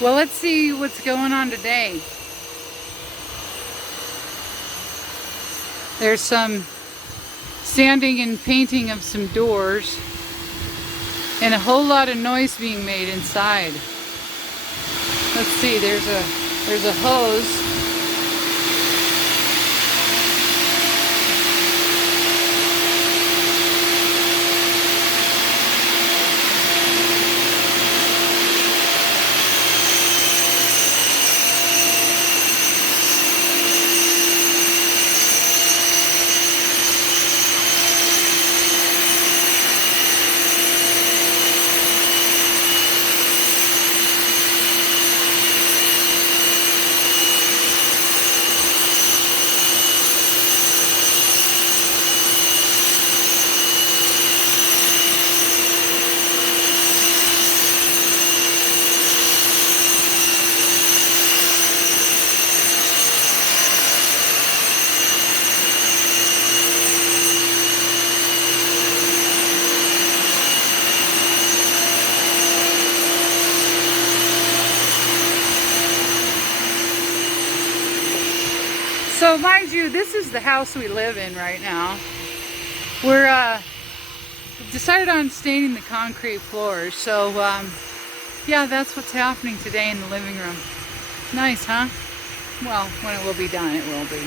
Well, let's see what's going on today. There's some sanding and painting of some doors and a whole lot of noise being made inside. Let's see, there's a hose. So mind you, this is the house we live in right now. We've decided on staining the concrete floors. So yeah, that's what's happening today in the living room. Nice, huh? Well, when it will be done, it will be.